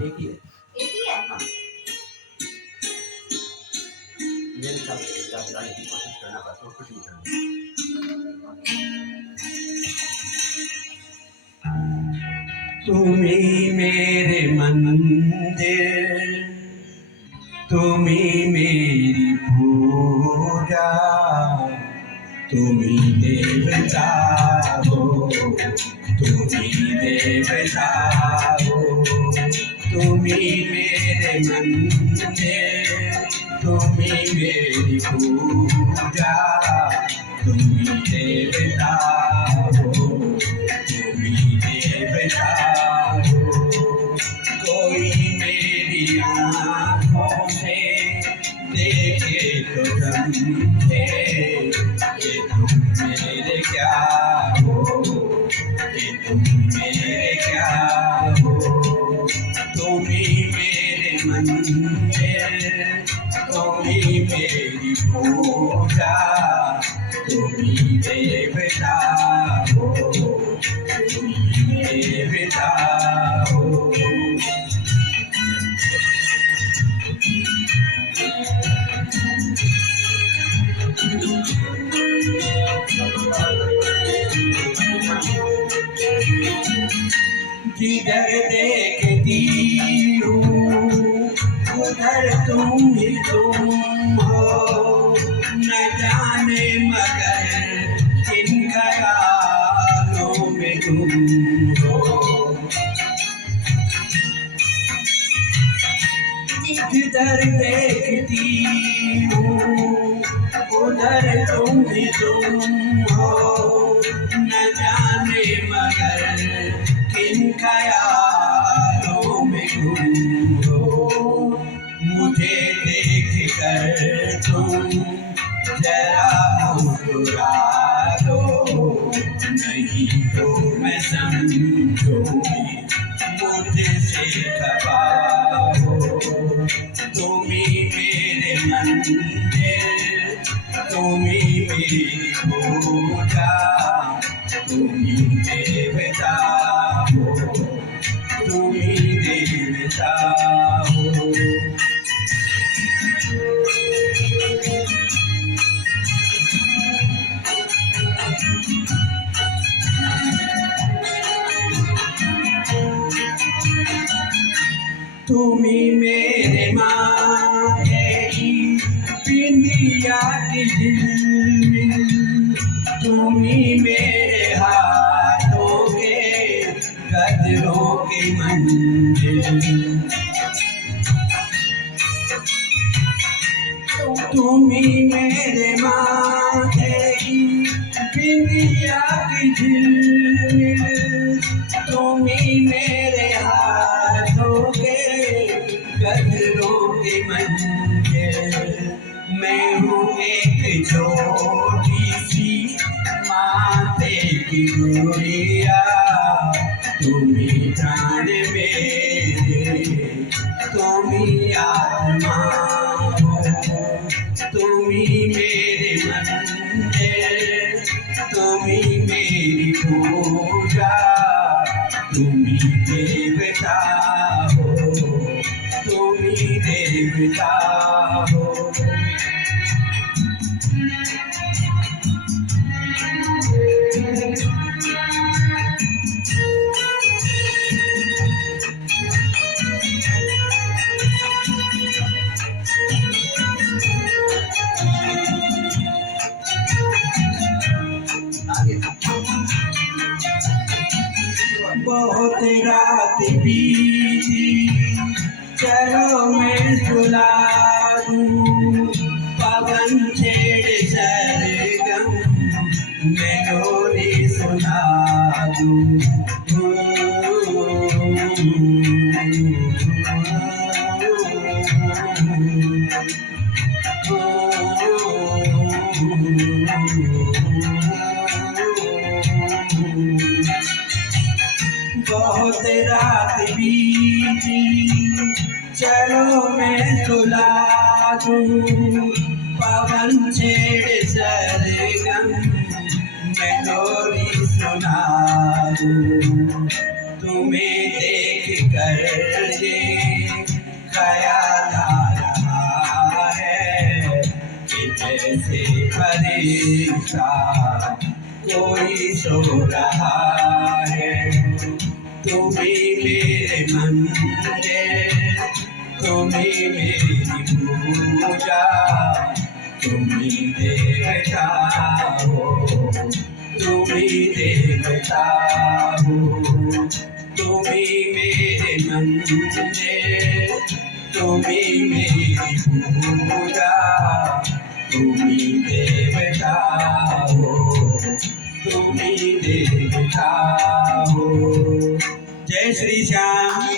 एक ही है। एक ही है। हाँ, मेरे साथ क्या बुलाने की कोशिश करना बस और कुछ नहीं करना। तुम्ही मेरे मंदिर, तुम्ही मेरी पूजा, तुम्ही देवता हो, तुम्ही देवता हो, तुम्ही मेरे मंदिर, तुम्ही मेरी पूजा, तुम्ही देवता हो, तुम्ही देवता हो। कोई मेरी आँखों से देखे तो समझे कि तुम मेरे क्या हो, कि तुम मेरे क्या हो। तुम ही मेरे मंदिर, तुम ही मेरी पूजा, तुम ही देवता हो, तुम ही देवता हो। जिधर देखती हूँ उधर तुम ही तुम हो, न जाने मगर किन ख्यालों में तुम हो। जिधर देखती हूँ उधर तुम ही तुम हो, न जाने मगर किन ख्यालों में तुम हो। मुझे देख कर तुम जरा मुस्कुरा दो, नहीं तो मैं समझूंगी मुझसे खफा हो। तुम ही मेरे मंदिर, तुम ही मेरी पूजा, तुम ही देवता हो, तुम ही देवता हो। तुम्ही मेरे माथे की बिंदिया की झिलमिल, तुम्ही मेरे हाथों के गजरों की मंजिल। तुम्ही मेरे माथे की बिंदिया की झिलमिल, तुम्ही मेरे हाथों के गजरों की मंजिल। मैं हूँ एक छोटी सी माथे की गुड़िया, तुम्ही प्राण मेरे, तुम्ही आत्मा हो। तुम्ही मेरे मंदिर, तुम्ही मेरी पूजा, तुम्ही देवता हो, तुम्ही देवता हो। बहुत रात बीती, चलो मैं सुला दूं, पवन छेड़े सरगम, मेलोडी सुना दूं। बहुत रात बीती, चलो मैं सुला दूं, पवन छेड़े सरगम, मेलोडी सुना दूं। तुम्हें देख भीतर ये ख्याल आ रहा है कि जैसे फरिश्ता कोई सो रहा है। तुम ही मेरे मंदिर, तुम ही मेरी पूजा, तुम ही देवता हो, तुम ही देवता हो। तुम ही मेरे मंदिर, तुम ही मेरी पूजा, तुम ही देवता हो, तुम ही देवता हो। जय श्री श्याम।